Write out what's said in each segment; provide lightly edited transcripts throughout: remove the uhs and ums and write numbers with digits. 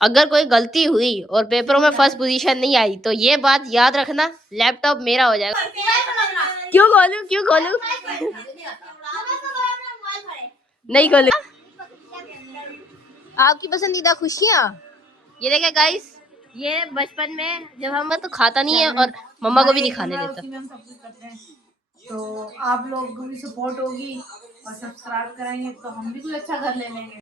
अगर कोई गलती हुई और पेपरों में फर्स्ट पोजीशन नहीं आई तो ये बात याद रखना, लैपटॉप मेरा हो जाएगा। क्यों खोलूं नहीं खोलूं। आपकी पसंदीदा खुशियाँ, ये देखे गाइस, ये बचपन में जब हम तो खाता नहीं है और मम्मा को भी नहीं खाने देता। हम सब कुछ करते हैं, तो आप लोग भी सपोर्ट होगी और सब्सक्राइब कराएंगे तो हम भी कुछ अच्छा कर ले लेंगे।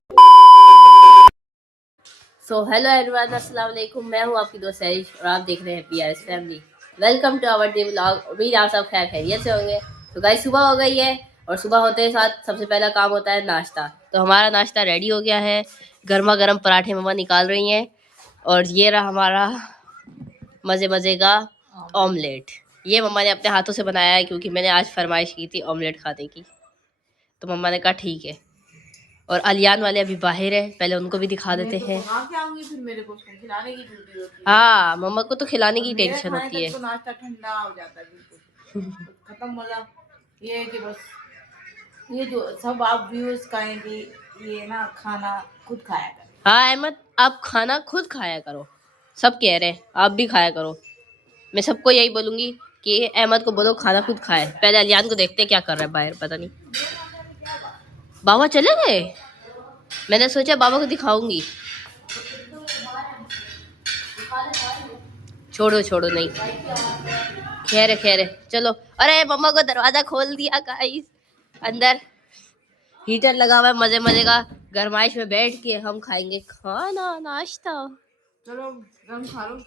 सो हेलो एवरीवन, अस्सलाम वालेकुम। मैं हूँ आपकी दोस्त सैरिश और आप देख रहे हैं PRS family. Welcome to our day vlog. उम्मीद आप सब खैर खैरियत से होंगे। तो गाइस सुबह हो गई है और सुबह होते ही साथ सबसे पहला काम होता है नाश्ता। तो हमारा नाश्ता रेडी हो गया है। गर्मा गर्म पराठे मम्मा निकाल रही हैं और ये रहा हमारा मज़े मज़े का ऑमलेट। ये मम्मा ने अपने हाथों से बनाया है क्योंकि मैंने आज फरमाइश की थी ऑमलेट खाने की, तो मम्मा ने कहा ठीक है। और अलियान वाले अभी बाहर है, पहले उनको भी दिखा देते हैं। फिर मेरे को खिलाने की ड्यूटी होती है। हाँ, मम्मा को तो खिलाने की टेंशन होती है। तो नाश्ता ठंडा हो जाता है बिल्कुल खत्म। मजा ये है कि बस ये जो सब आप व्यूअर्स खाएंगे, ये ना खाना खुद खाया करें। हाँ अहमद, आप खाना खुद खाया करो। सब कह रहे हैं आप भी खाया करो। मैं सबको यही बोलूंगी कि अहमद को बोलो खाना खुद खाए। पहले अलियान को देखते क्या कर रहा है बाहर, पता नहीं। बाबा चले गए, मैंने सोचा बाबा को दिखाऊंगी। छोड़ो नहीं, खैर है चलो। अरे मम्मा को दरवाजा खोल दिया गाइस। अंदर हीटर लगा हुआ है, मजे मजे का गरमाइश में बैठ के हम खाएंगे खाना नाश्ता। चलो गरम खा लो।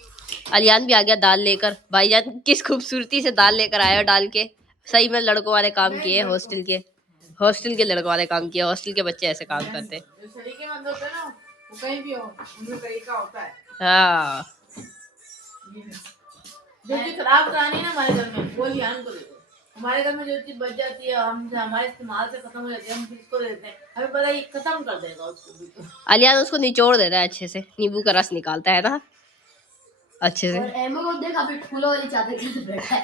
अलियान भी आ गया दाल लेकर। भाईजान किस खूबसूरती से दाल लेकर आया डाल के। सही में लड़कों वाले काम किए, हॉस्टल के लड़कों वाले काम किए। हॉस्टल के बच्चे ऐसे काम करते। सलीकेमंद होते हैं ना, वो कहीं भी हो, उनका तरीका होता है। हाँ, जो चीज खराब करानी है ना हमारे घर में, वो ध्यान को देखो। हमारे घर में जो चीज बच जाती है, हम हमारे इस्तेमाल से खत्म हो जाती है, हम किसको देते हैं, हमें पता है खत्म कर देगा उसको। अलियान उसको निचोड़ देता है अच्छे से, नींबू का रस निकालता है ना अच्छे से। और एमो को देख अभी फूलों वाली चादर के बैठा है।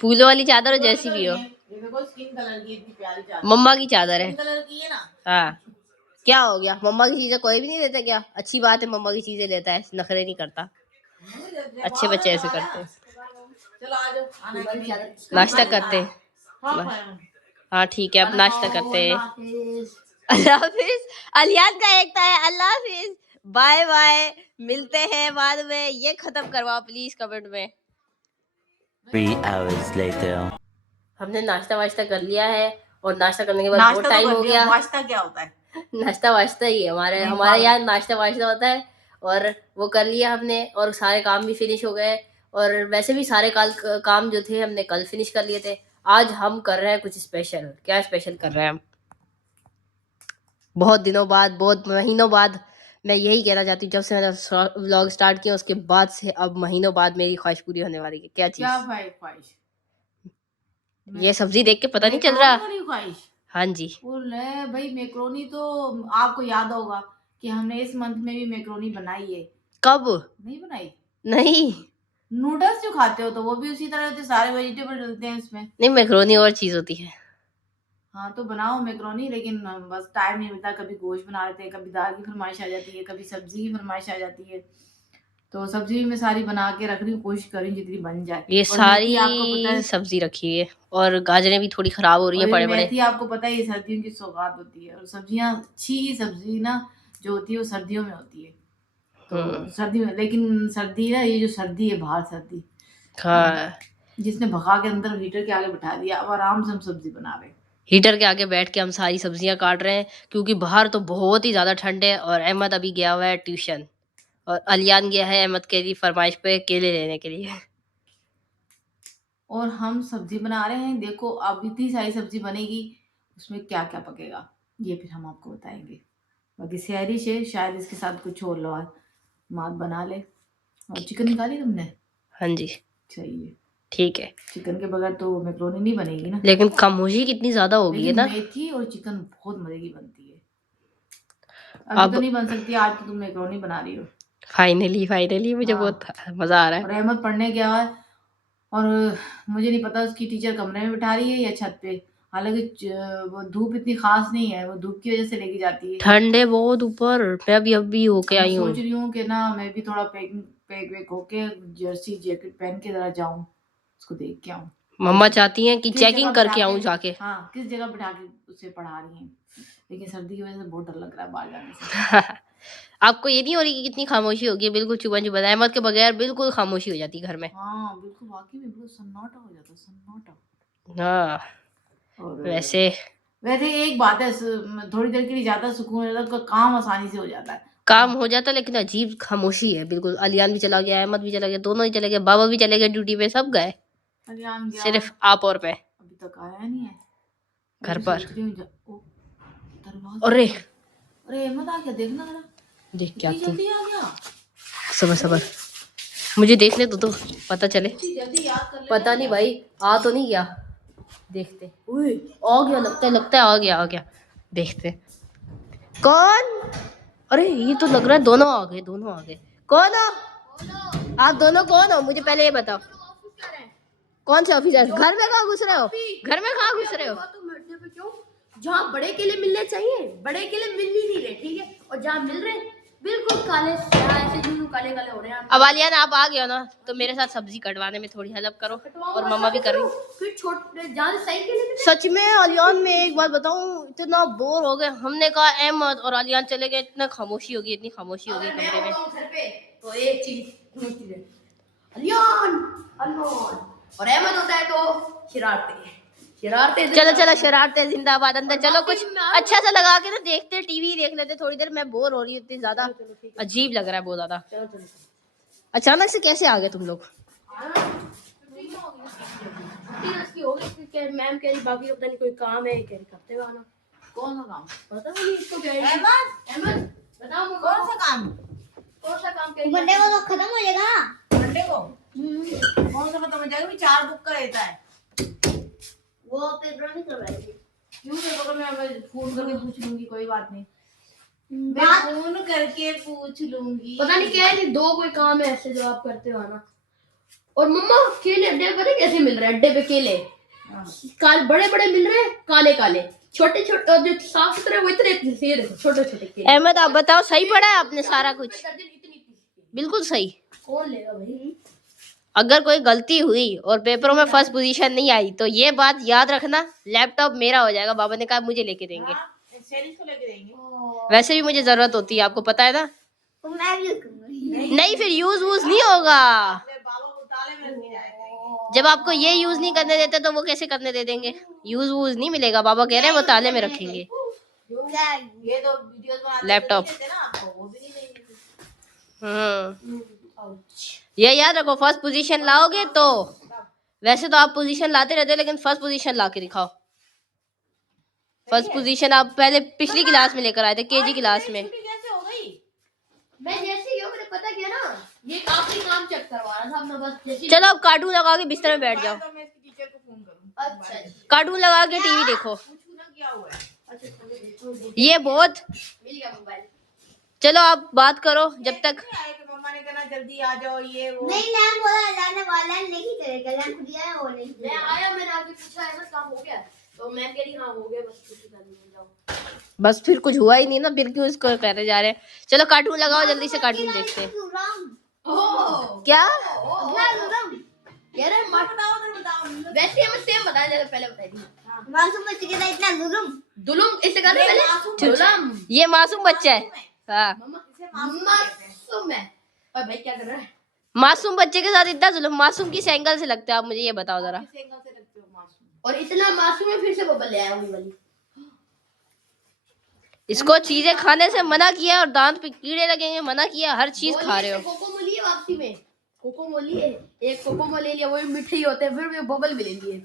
फूलों वाली चादर जैसी भी हो, ये देखो स्किन कलर की इतनी प्यारी चादर, मम्मा की चादर है। स्किन कलर की है ना। हाँ, क्या हो गया, मम्मा की चीजें कोई भी नहीं देता क्या? अच्छी बात है, मम्मा की चीजें लेता है, नखरे नहीं करता। अच्छे बच्चे ऐसे करते हैं। चलो आ जाओ, नाश्ता करते हैं। हाँ ठीक है, अब नाश्ता करते हैं। अल्लाह हाफिज। अलियान का एकता है अल्लाह हाफिज, बाय बाय, मिलते हैं बाद में। ये खत्म करवाओ प्लीज कमेंट में। 3 hours later. हमने नाश्ता वाश्ता कर लिया है और नाश्ता करने के बाद बहुत टाइम हो गया। नाश्ता क्या होता है? नाश्ता वाश्ता ही है हमारे यहाँ नाश्ता वाश्ता होता है। और वो कर लिया हमने और सारे काम भी फिनिश हो गए। और वैसे भी सारे काम जो थे हमने कल फिनिश कर लिए थे। आज हम कर रहे हैं कुछ स्पेशल। क्या स्पेशल कर रहे हैं हम? बहुत दिनों बाद, बहुत महीनों बाद, मैं यही कहना चाहती हूँ, जब से मैंने व्लॉग स्टार्ट किया उसके बाद से अब महीनों बाद मेरी ख्वाहिश पूरी होने वाली है। क्या चीज? ख्वाहिश? ये सब्जी देख के पता नहीं चल रहा। ख्वाहिश? हाँ जी। भाई मैक्रोनी तो आपको याद होगा कि हमने इस मंथ में भी मैक्रोनी बनाई है। कब? नहीं बनाई? नहीं, नूडल्स जो खाते हो तो वो भी उसी तरह होते, सारे वेजिटेबल डलते हैं इसमें। नहीं, मैक्रोनी और चीज होती है। हाँ तो बनाओ मैक्रोनी, लेकिन बस टाइम नहीं मिलता। कभी गोश्त बना लेते हैं, कभी दाल की फरमाइश आ जाती है, कभी सब्जी की फरमाइश आ जाती है। तो सब्जी मैं सारी बना के रख रही हूँ, कोशिश कर रही हूँ जितनी बन जाए। ये और मेथी आपको पता सारी है, सब्जी रखी है और गाजरें भी थोड़ी खराब हो रही है, और बड़े बड़े। मेथी आपको पता है ये सर्दियों की सौगात होती है। और सब्जियां, अच्छी सब्जी ना जो होती है वो सर्दियों में होती है। तो सर्दी में, लेकिन सर्दी ना, ये जो सर्दी है बाहर सर्दी, हाँ, जिसने भगा के अंदर हीटर के आगे बिठा दिया, अब आराम से हम सब्जी बना रहे हैं। हीटर के आगे बैठ के हम सारी सब्जियां काट रहे हैं क्योंकि बाहर तो बहुत ही ज्यादा ठंड है। और अहमद अभी गया हुआ है ट्यूशन और अलियान गया है अहमद के लिए फरमाइश पे केले लेने के लिए। और हम सब्जी बना रहे हैं। देखो अब इतनी सारी सब्जी बनेगी, उसमें क्या क्या पकेगा ये फिर हम आपको बताएंगे। बाकी सहरी से शायद इसके साथ कुछ और लो मात बना ले। और चिकन निकाली तुमने? हाँ जी, सही है, ठीक है। चिकन के बगैर तो मैक्रोनी नहीं बनेगी ना। लेकिन खामोशी कितनी ज्यादा हो गई है ना। मेथी और चिकन बहुत मजे की बनती है। अभी तो नहीं बन सकती, आज तो तुम मैक्रोनी बना रही हो। फाइनली मुझे बहुत मजा आ रहा है। और अहमद पढ़ने गया है और मुझे नहीं पता उसकी टीचर कमरे में बिठा रही है या छत पे। हालांकि वो धूप इतनी खास नहीं है, वो धूप की वजह से लेके जाती है। ठंड है बहुत ऊपर। मैं अभी होके आई मैं हूँ। सोच रही हूँ कि ना मैं भी थोड़ा पैक वैक होके जर्सी जैकेट पहन के जरा जाऊं, उसको देख के आऊं मम्मा चाहती हैं कि किस जगह चेकिंग बिठा करके आऊं के, जाके। हाँ किस जगह बिठा के उसे पढ़ा रही हैं। लेकिन सर्दी की वजह से बहुत डर लग रहा है बाहर जाने से। आपको ये नहीं हो रही कि कितनी खामोशी होगी? बिल्कुल चुपन चुपन, अहमद के बगैर बिल्कुल खामोशी हो जाती घर में। हाँ बिल्कुल, वाकई में बिल्कुल सन्नाटा हो जाता, सन्नाटा। हाँ और वैसे वैसे एक बात है, थोड़ी देर के लिए ज्यादा सुकून हो जाता है, काम आसानी से हो जाता है। काम हो जाता, लेकिन अजीब खामोशी है बिल्कुल। अलियान भी चला गया, अहमद भी चला गया, दोनों ही चले गए, बाबा भी चले गए ड्यूटी पे, सब गए, कल्याण गया सिर्फ आप और मैं अभी तक आया नहीं है। मैं घर भी पर। सोच रही हूँ ओ, दरवाजा। अरे अरे अहमद आ गया, देखना जरा, देख के इतनी आती हूँ। जल्दी आ गया। सबर सबर, मुझे देखने दो तो पता चले। इतनी जल्दी याद कर ले। पता नहीं भाई, आ तो नहीं गया, देखते। उए, आ गया, लगता है आ गया। देखते कौन। अरे ये तो लग रहा है दोनों आ गए। कौन हो आप दोनों? कौन हो मुझे पहले ये बताओ। कौन से ऑफिसर? घर में कहाँ घुस रहे हो? घर में कहाँ घुस रहे हो? जहाँ बड़े केले मिलने चाहिए, बड़े केले मिल ही नहीं रहे, ठीक है, और जहाँ मिल रहे बिल्कुल काले, ऐसे यूं काले काले हो रहे हैं। अब आलियान आप आ गए हो ना, तो मेरे साथ सब्जी कटवाने में थोड़ी हेल्प करो, और मम्मा भी कर रही। फिर छोटे जहाँ से सही केले मिले। सच में आलियान, में एक बात बताऊं, इतना बोर हो गए। हमने कहा अहमद और आलियान चले गए, इतनी खामोशी होगी कमरे में। घर पे तो एक चीज पूछती है, अलियान अलियान, और अहमद होता है तो शरारते। चलो शरारते जिंदाबाद। अंदर चलो, कुछ अच्छा सा लगा के ना देखते, टीवी देख लेते थोड़ी देर। मैं बोर हो रही हूँ इतनी ज्यादा, अजीब लग रहा है बहुत ज्यादा। अचानक से कैसे आ गए तुम लोग? मैम कह रही बाकी पता नहीं कोई काम है, कह रही करते हुए आना। कौन सा काम? पता नहीं इसको कह रही। अहमद बताओ कौन सा काम? कौन सा काम कह रही? मंडे को तो खत्म हो जाएगा ना। मंडे को कौन सा खत्म हो जाएगा? 4 बुक का रहता है। वो पेपर नहीं करवाएगी। क्यों पेपर में मैं फोन करके पूछ लूंगी, कोई बात नहीं। मैं बात- फोन करके पूछ लूंगी। पता नहीं क्या है, दो कोई काम है ऐसे जो आप करते हो आना। और मम्मा केले अड्डे पे पता है कैसे मिल रहे हैं? अड्डे पे केले काले बड़े बड़े मिल रहे हैं, काले काले, छोटे छोटे, और जो साफ सुथरे वो इतने इतने से, ये देखो छोटे छोटे केले। अहमद आप बताओ, सही पढ़ा है आपने सारा कुछ? दर्जन इतनी इतनी। बिल्कुल सही। कौन लेगा भाई? अगर कोई गलती हुई और पेपरों में फर्स्ट पोजीशन नहीं आई, तो ये बात याद रखना, लैपटॉप मेरा हो जाएगा। बाबा ने कहा मुझे लेके देंगे। सेलिस को लेके देंगे। वैसे भी मुझे जरूरत होती है, आपको पता है ना। तो मैं भी यूज करूंगी। नहीं, फिर यूज वूज नहीं होगा। मेरे बाबा को ताले में रख के जाएगा। जब आपको ये यूज नहीं करने देते तो वो कैसे करने दे देंगे? यूज वूज नहीं मिलेगा, बाबा कह रहे हैं वो ताले में रखेंगे। क्या? ये तो वीडियोस बनाते लैपटॉप। तो नहीं देते ना आपको, वो भी नहीं देंगे। ये याद रखो, फर्स्ट पोजीशन लाओगे तो, वैसे तो आप पोजीशन लाते रहते हो, लेकिन फर्स्ट पोजीशन ला के दिखाओ। फर्स्ट पोजीशन आप पहले पिछली क्लास में लेकर आए थे, केजी क्लास में। छुट्टी कैसे हो गई? मैं जैसे ही हो, मैंने पता किया ना, ये आखिरी काम चेक करवा रहा था मैं बस। जैसे चलो अब कार्टून लगा के बिस्तर में बैठ जाओ। तो मैं इसकी टीचर को फोन करूं। अच्छा जी। कार्टून लगा के टीवी देखो। पूछू ना क्या हुआ है। अच्छा चलो देखो, ये बहुत। मिल गया मोबाइल। चलो आप बात करो जब तक। नहीं आए तो मम्मा ने कहना जल्दी आ जाओ, ये वो। नहीं लैम बोला लाने वाला नहीं करेगा, लैम खुद ही आया वो नहीं मैं करेगा। आया, मैंने आके पूछा है बस काम हो गया, तो मैं कह रही हाँ हो गया, बस कुछ कर नहीं जाओ। बस फिर कुछ हुआ ही नहीं ना, फिर क्यों इसको कहते जा रहे हैं? चलो कार्टून लगाओ, जल्दी से कार्टून देखते हैं। ओह क्या? यार मत बताओ। वैसे हमें सेम बताया जाए, पहले बताई थी। मासूम बच्चे के साथ इतना जुल्म। दुलुम इससे कहते हैं पहले दुलम। ये मासूम बच्चा है। हाँ, मासूम है। और भाई क्या कर रहा है? मासूम बच्चे के साथ इतना जुल्म मासूम किस एंगल से लगता है? आप मुझे ये बताओ जरा। किस एंगल से लगते हो मासूम? और इतना मासूम है, फिर से बबल ले आया वही वाली। इसको चीजें खाने से मना किया, और दांत पे कीड़े लगेंगे मना किया, हर चीज खा रहे हो। कोको मोली है वापसी में, कोको मोली है, एक कोको मोली लिया, वो भी मीठे ही होते हैं, फिर भी बबल भी ले लिए।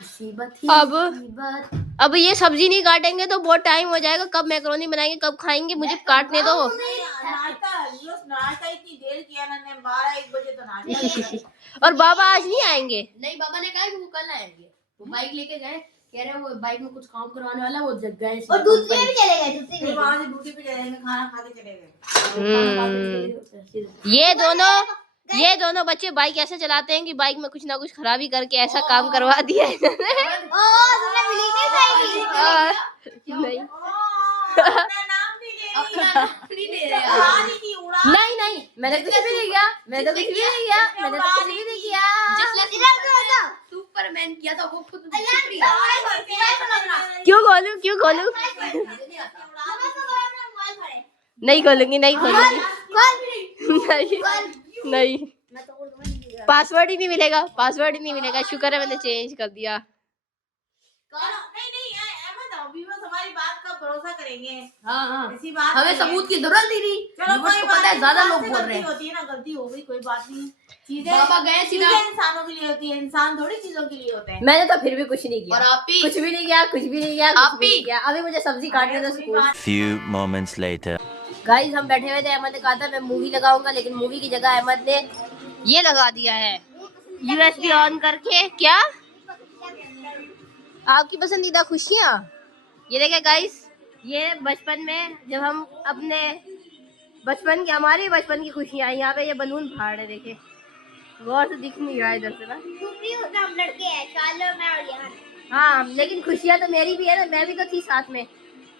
मुसीबत ही अब मुसीबत। अब ये सब्जी नहीं काटेंगे तो बहुत टाइम हो जाएगा। कब मैक्रोनी बनाएंगे, कब खाएंगे? मुझे काटने दो। नाश्ता इतनी देर किया ना, 12-1 बजे तो नाश्ता। और बाबा आज नहीं आएंगे? नहीं, बाबा ने कहा कि वो कल आएंगे, वो बाइक लेके गए, कह रहे हैं वो बाइक में कुछ काम करवाने वाला है, वो जग गए। और दूसरे भी चले गए, दूसरे फिर भी। वहां से ड्यूटी पे चले गए, खाना खा के चले गए। ये दोनों ये दोनों बच्चे बाइक ऐसे चलाते हैं कि बाइक में कुछ ना कुछ खराबी करके ऐसा काम करवा दिया है इन्होंने। तुमने बिलीव नहीं करेगी नहीं नहीं नहीं नहीं, मैंने कुछ भी नहीं किया, मैंने तो कुछ भी नहीं किया, मैंने तो कुछ भी नहीं किया। सुपरमैन किया था वो खुद क्यों खोलूं, क्यों खोलूं? नहीं खोलूंगी, नहीं खोलूंगी, नहीं नहीं, पासवर्ड ही नहीं मिलेगा, पासवर्ड ही नहीं मिलेगा। शुक्र है मैंने चेंज कर दिया। नहीं अहमद अभी बस हमारी बात का भरोसा करेंगे। हाँ हाँ ऐसी बात हमें नहीं है। सबूत की जरूरत ही नहीं। चलो बस कोई को बात पता है नहीं, ज्यादा इंसान लोग से बोल गलती रहे हैं। होती है ना, गलती हो गई, कोई बात नहीं। चीजें बाबा गए सीधा चीजें इंसानों के लिए होती है, इंसान थोड़ी चीजों के लिए होते हैं। मैंने तो फिर भी कुछ नहीं किया, और आप भी कुछ भी नहीं किया, कुछ भी नहीं किया, आप कुछ भी भी? नहीं किया। अभी मुझे सब्जी काटने दो school. Few moments later. Guys हम बैठे हुए थे, अहमद ने कहा था मैं मूवी लगाऊंगा, लेकिन मूवी की जगह अहमद ने ये लगा दिया है यूएसबी ऑन करके। क्या आपकी पसंदीदा खुशियाँ? ये देखे गाइस, ये बचपन में जब हम अपने बचपन की, हमारी बचपन की खुशियाँ, यहाँ पे ये बलून फाड़ रहे, देखे गौर से दिख नहीं रहा इधर से ना। दूसरी हम लड़के हैं, चार्लो, मैं और यहाँ। हाँ लेकिन खुशियाँ तो मेरी भी है ना, मैं भी तो थी साथ में।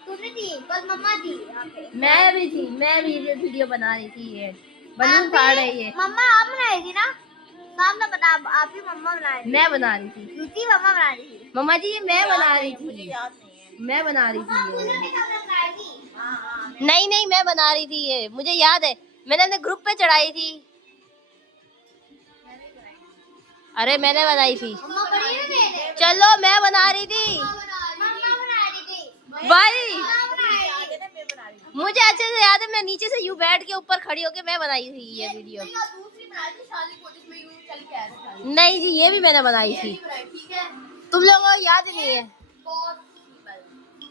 तुमने थी, बस मम्मा थी यहाँ पे। मैं भी थी, मैं भी वीडियो बना रही थी, ये बलून फाड़ रही है। मम्मा आप बनाई थी ना? सामने बता, आप ही मम्मा बना रही थी। मैं बना रही थी दूसरी मम्मा बना रही थी। मम्मा जी, ये मैं बना रही मुझे थी, याद नहीं है। मैं बना रही थी ये। हाँ हाँ नहीं नहीं, मैं बना रही थी ये, मुझे याद है, मैंने अपने ग्रुप पे चढ़ाई थी। अरे मैंने बनाई थी, मम्मा बड़ी है मेरे। चलो मैं बना रही थी मम्मा बना रही थी। भाई। मम्मा बना रही थी। मैं बना रही हूँ। मुझे अच्छे से याद है, मैं नीचे से यूं बैठ के ऊपर खड़ी होके मैं बनाई थी ये वीडियो। दूसरी बनाई थी शादी को, जिसमें यूं चल के आया था शादी। नहीं जी, ये भी मैंने बनाई थी, ठीक है तुम लोगों को याद ही नहीं है। बहुत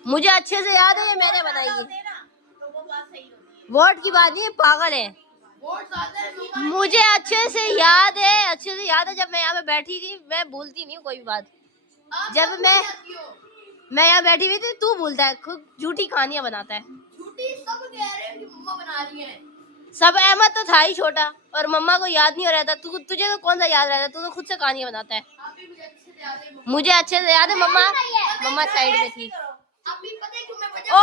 मुझे अच्छे से याद है, ये मैंने बनाई है। तो वो बात सही होती है। वोट की बात नहीं है, पागल है। वोट ज्यादा है। मुझे अच्छे से याद है, अच्छे से याद है, जब मैं यहाँ पे बैठी थी, मैं भूलती नहीं हूँ कोई भी बात। जब मैं यहाँ बैठी हुई थी, तू भूलता है, खुद झूठी कहानियां बनाता है। झूठी सब कह रहे हैं कि मम्मा बना रही है। सब, अहमद तो था ही छोटा और मम्मा को याद नहीं हो रहा था। तुझे तो कौन सा याद रहता, तू तो खुद से कहानियां बनाता है। आप भी मुझे अच्छे से याद है। मुझे अच्छे से याद है, मम्मा साइड में थी। आप भी पता है क्यों मैं बजा। ओ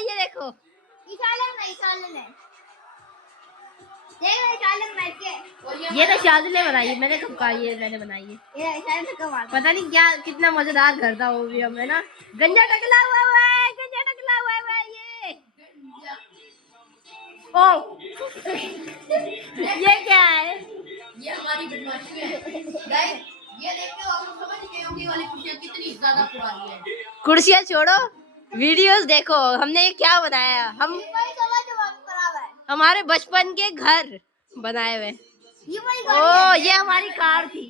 ये देखो, इशालन है। देख इशालन मार के। और ये तो शादी ने बनाई है, मैंने कब कहा ये मैंने बनाई है। ये इशालन से कमाल। पता नहीं क्या, कितना मजेदार घर था वो भी। हमें ना गंजा टकला हुआ है, गंजा टकला हुआ है ये। ओ ये क्या है? ये हमारी बदमाशी है गाइस। ये देख के आप लोग समझ गए होंगे वाली खुशियां कितनी ज्यादा पुरानी है। कुर्सियाँ छोड़ो, वीडियोस देखो, हमने ये क्या बनाया। हम वही समझ खराब है। हमारे बचपन के घर बनाए हुए। ये वही ओ ये हमारी कार थी,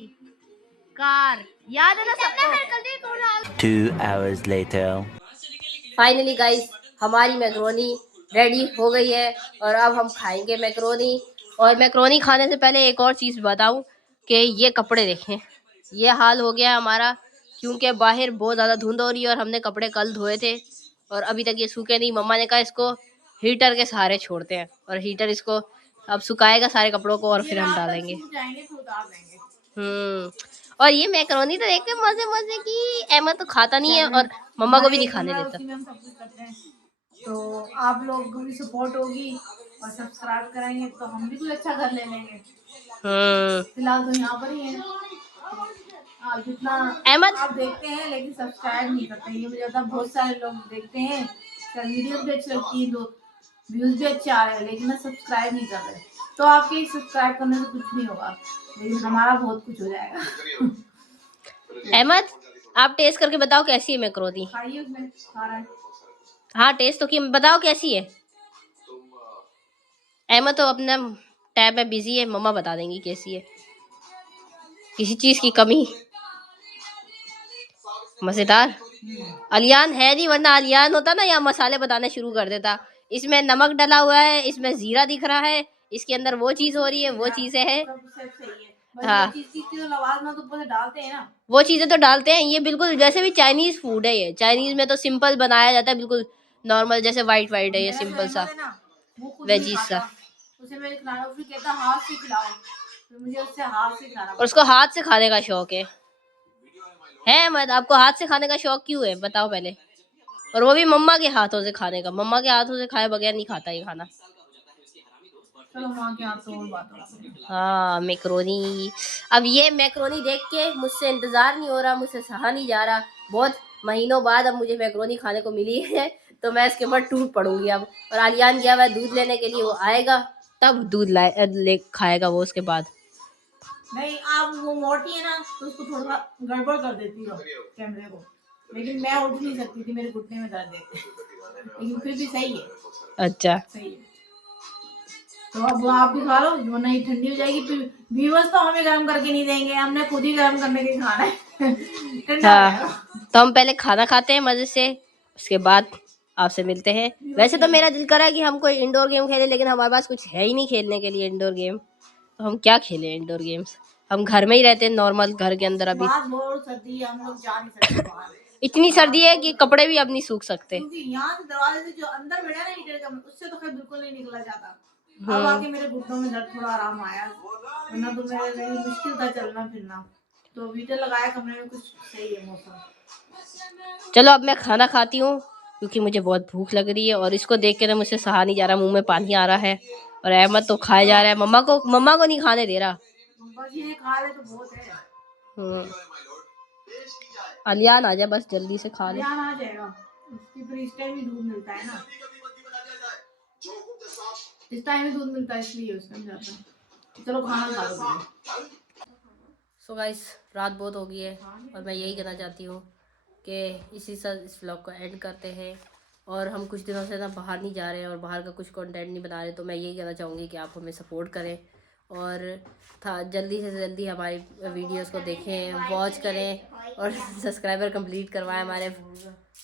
कार याद है ना सबको। 2 hours later. फाइनली गाइस, हमारी मैक्रोनी रेडी हो गई है और अब हम खाएंगे मैक्रोनी। और मैक्रोनी खाने से पहले एक और चीज़ बताऊं कि ये कपड़े देखें, ये हाल हो गया हमारा, क्योंकि बाहर बहुत ज़्यादा धुंध हो रही है और हमने कपड़े कल धोए थे और अभी तक ये सूखे नहीं। मम्मा ने कहा इसको हीटर के सहारे छोड़ते हैं और हीटर इसको अब सुखाएगा सारे कपड़ों को और फिर हम डालेंगे। जाएंगे तो उतार देंगे। और ये मैक्रोनी तो देखते मजे मजे की। अहमद तो खाता नहीं है और मम्मा को भी नहीं खाने देता। उसी में हम सब कुछ करते हैं, तो आप लोग को भी सपोर्ट होगी और सब्सक्राइब कराएंगे तो हम भी कुछ अच्छा घर ले लेंगे। फिलहाल तो यहाँ पर ही है। आप जितना अहमद आप देखते हैं लेकिन सब्सक्राइब नहीं करते हैं, ये मुझे पता है, बहुत सारे लोग देखते हैं, वीडियो भी अच्छी लगती है, लोग व्यूज भी अच्छे आ रहे हैं, लेकिन ना सब्सक्राइब नहीं कर रहे। तो आपके सब्सक्राइब करने से कुछ नहीं होगा, लेकिन हमारा बहुत कुछ हो जाएगा। अहमद आप टेस्ट करके बताओ कैसी है मैक्रोनी। खाइए उसमें खा रहा है। हाँ टेस्ट तो की बताओ कैसी है। अहमद तो अपना टैब में बिजी है, मम्मा बता देंगी कैसी है। किसी चीज की कमी, मजेदार। अलियान है नहीं, वरना अलियान होता ना यहाँ मसाले बताने शुरू कर देता। इसमें नमक डला हुआ है, इसमें जीरा दिख रहा है, इसके अंदर वो चीज हो रही है, वो चीजें है। सब सही है, बस हाँ। वो चीज़ की तो लवाजमा तो ऊपर से डालते हैं ना। वो चीजें तो डालते हैं। ये बिल्कुल जैसे भी चाइनीज फूड है, ये चाइनीज में तो सिंपल बनाया जाता है, बिल्कुल नॉर्मल, जैसे वाइट वाइट है ये मेरा सिंपल सा है ना, वो खुद नहीं वेजीज खाता। सा। उसे मैंने खिलाया, वो भी कहता हाथ से खिलाओ, तो मुझे उससे हाथ से खाना और उसको हाथ से खाने का शौक है मैं आपको हाथ से खाने का शौक क्यों है बताओ पहले। और वो भी मम्मा के हाथों से खाने का, मम्मा के हाथों से खाए बगैर नहीं खाता ये खाना। चलो माँ के हाथ से और बात होती है। हाँ मैक्रोनी। अब ये मैक्रोनी देख के मुझसे इंतजार नहीं हो रहा, मुझसे सहा नहीं जा रहा। बहुत महीनों बाद अब मुझे मैक्रोनी खाने को मिली है तो मैं इसके ऊपर टूट पड़ूंगी अब। और आलियान गया हुआ है दूध लेने के लिए, वो आएगा तब दूध ले खाएगा वो उसके बाद। नहीं आप वो मोटी है ना तो उसको थोड़ा सा गड़बड़ कर देती हो कैमरे को, लेकिन मैं उठ नहीं सकती थी, मेरे घुटने में दर्द है, लेकिन फिर भी सही है, अच्छा सही है। तो अब आप भी खा लो वरना ये ठंडी हो जाएगी। फिर व्यूअर्स तो हमें गर्म करके नहीं देंगे, हमने खुद ही गर्म करने के खाना है ठंडा हो जाएगा। हाँ तो हम पहले खाना खाते हैं मजे से, उसके बाद आपसे मिलते हैं। वैसे तो मेरा दिल कर रहा है कि हम कोई इंडोर गेम खेलें, लेकिन हमारे पास कुछ है ही नहीं खेलने के लिए इंडोर गेम। तो हम क्या खेलें इंडोर गेम्स, हम घर में ही रहते हैं नॉर्मल घर के अंदर। अभी बाहर बहुत सर्दी है, हम लोग जा नहीं सकते बाहर, इतनी सर्दी है कि कपड़े भी अब नहीं सूख सकते। क्योंकि यहाँ से दरवाजे से जो अंदर बैठा ना हीटर का उससे तो खैर बिल्कुल नहीं निकला जाता। अब आके मेरे घुटनों में दर्द थोड़ा आराम आया, वरना तो मेरे लिए मुश्किल था चलना फिरना। तो हीटर लगाया कमरे में, कुछ सही है मौसम। चलो अब मैं खाना खाती हूँ क्योंकि मुझे बहुत भूख लग रही है और इसको देख के ना मुझसे सहा नहीं जा रहा, मुंह में पानी आ रहा है। और अहमद तो खाए जा रहा है, मम्मा को नहीं खाने दे रहा। बस ये खा ले तो बहुत है। अलियान आ जाए बस जल्दी से खा ले। ध्यान आ जाएगा, उसकी फिर इस टाइम ही दूध मिलता है ना, इस टाइम ही दूध मिलता है इसलिए उस टाइम जाता है। चलो खाना खा लो पहले। सो गाइस रात बहुत हो गई है और मैं यही कहना चाहती हूँ कि इसी साथ इस व्लॉग को एंड करते हैं। और हम कुछ दिनों से ना बाहर नहीं जा रहे हैं और बाहर का कुछ कंटेंट नहीं बना रहे, तो मैं यही कहना चाहूँगी कि आप हमें सपोर्ट करें और जल्दी से जल्दी हमारी वीडियोस को देखें, वॉच करें और सब्सक्राइबर कंप्लीट करवाएं हमारे,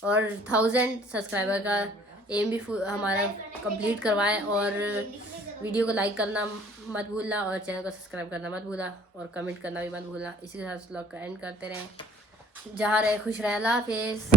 और 1000 सब्सक्राइबर का एम भी हमारा कंप्लीट करवाएं। और वीडियो को लाइक करना मत भूलना और चैनल को सब्सक्राइब करना मत भूलना और कमेंट करना भी मत भूलना। इसी के साथ व्लॉग का एंड करते रहें। जहाँ रहे खुश रहे, अल्लाह हाफिज़।